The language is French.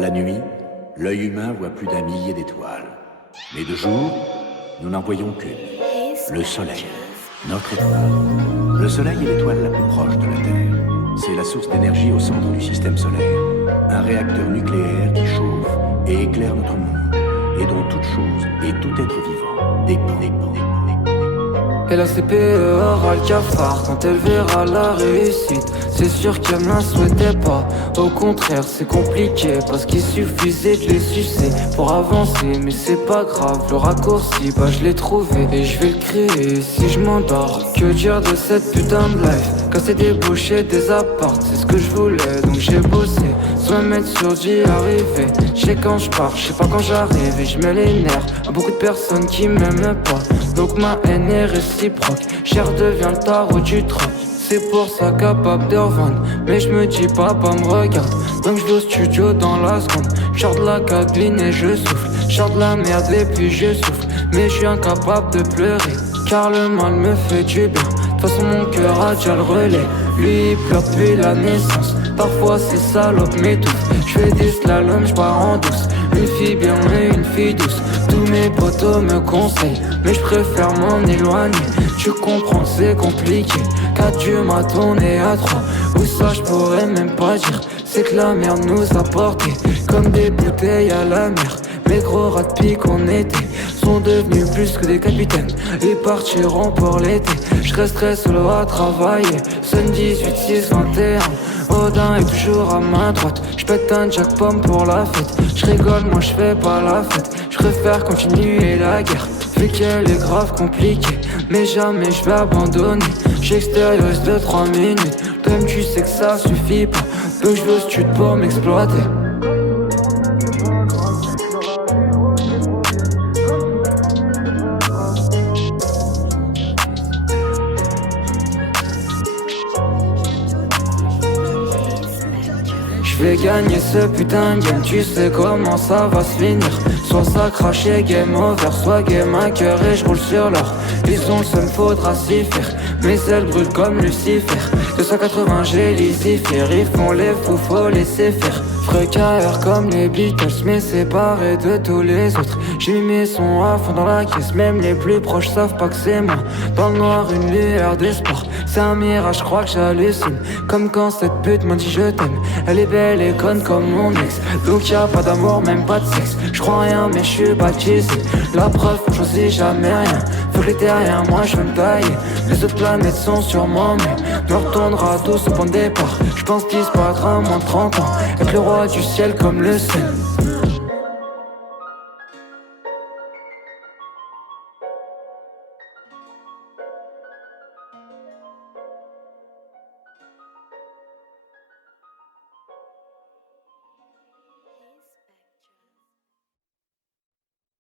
La nuit, l'œil humain voit plus d'un millier d'étoiles. Mais de jour, nous n'en voyons qu'une. Le Soleil, notre étoile. Le Soleil est l'étoile la plus proche de la Terre. C'est la source d'énergie au centre du système solaire. Un réacteur nucléaire qui chauffe et éclaire notre monde. Et dont toute chose et tout être vivant dépend. Et la CPE aura le cafard quand elle verra la réussite. C'est sûr qu'elle ne la souhaitait pas. Au contraire c'est compliqué parce qu'il suffisait de les sucer pour avancer. Mais c'est pas grave, le raccourci bah je l'ai trouvé et je vais le créer si je m'endors. Que dire de cette putain de life? Casser des bouchées, des apparts, c'est ce que je voulais donc j'ai bossé. Sans me mettre sur d'y arriver. Je sais quand je pars, je sais pas quand j'arrive. Et je mets les nerfs à beaucoup de personnes qui m'aiment pas. Donc ma haine est réciproque. Cher devient le tarot du troc. C'est pour ça capable de revendre. Mais je me dis papa me regarde. Donc je vais au studio dans la seconde. J'sors de la cabine et je souffle. J'sors de la merde et puis je souffle. Mais je suis incapable de pleurer car le mal me fait du bien. De toute façon mon cœur a déjà le relais. Lui il pleure depuis la naissance. Parfois ces salopes m'étouffent. J'fais des slaloms, j'pars en douce. Une fille bien et une fille douce. Tous mes potos me conseillent, mais je préfère m'en éloigner. Tu comprends c'est compliqué. Qu'à Dieu m'a tourné à 3. Où ça je pourrais même pas dire. C'est que la merde nous a portés comme des bouteilles à la mer. Mes gros rats de pique qu'on était sont devenus plus que des capitaines. Ils partiront pour l'été. Je resterai solo à travailler. Sun 18, 6, 21. Odin est toujours à ma droite. J'pète un jackpot pour la fête. J'rigole, moi j'fais pas la fête. J'préfère continuer la guerre. Vu qu'elle est grave compliquée. Mais jamais j'vais abandonner. J'extériorise 2-3 minutes. Toi-même tu sais que ça suffit pas. Donc j'vais au stud pour m'exploiter. Je vais gagner ce putain de game, tu sais comment ça va se finir. Soit ça crache et game over, soit game à cœur et je roule sur l'or. Ils ont le seum, faudra s'y faire, mes ailes brûlent comme Lucifer. 280 j'ai Lucifer, ils font les fous, faut laisser faire. Frécaire comme les Beatles, mais séparés de tous les autres. J'ai mis mes sons à fond dans la caisse, même les plus proches savent pas que c'est moi. Dans le noir une lueur d'espoir, c'est un mirage, je crois que j'hallucine. Comme quand cette pute m'a dit je t'aime. Elle est belle et conne comme mon ex. Donc y'a pas d'amour, même pas de sexe. Je crois rien mais je suis baptisé. La preuve, on choisit jamais rien. Faut que les terriens, moi je veux me tailler. Les autres planètes sont sur moi mais me retournera tous au point de départ. Je pense disparaître à moins de 30 ans. Être le roi du ciel comme le ciel.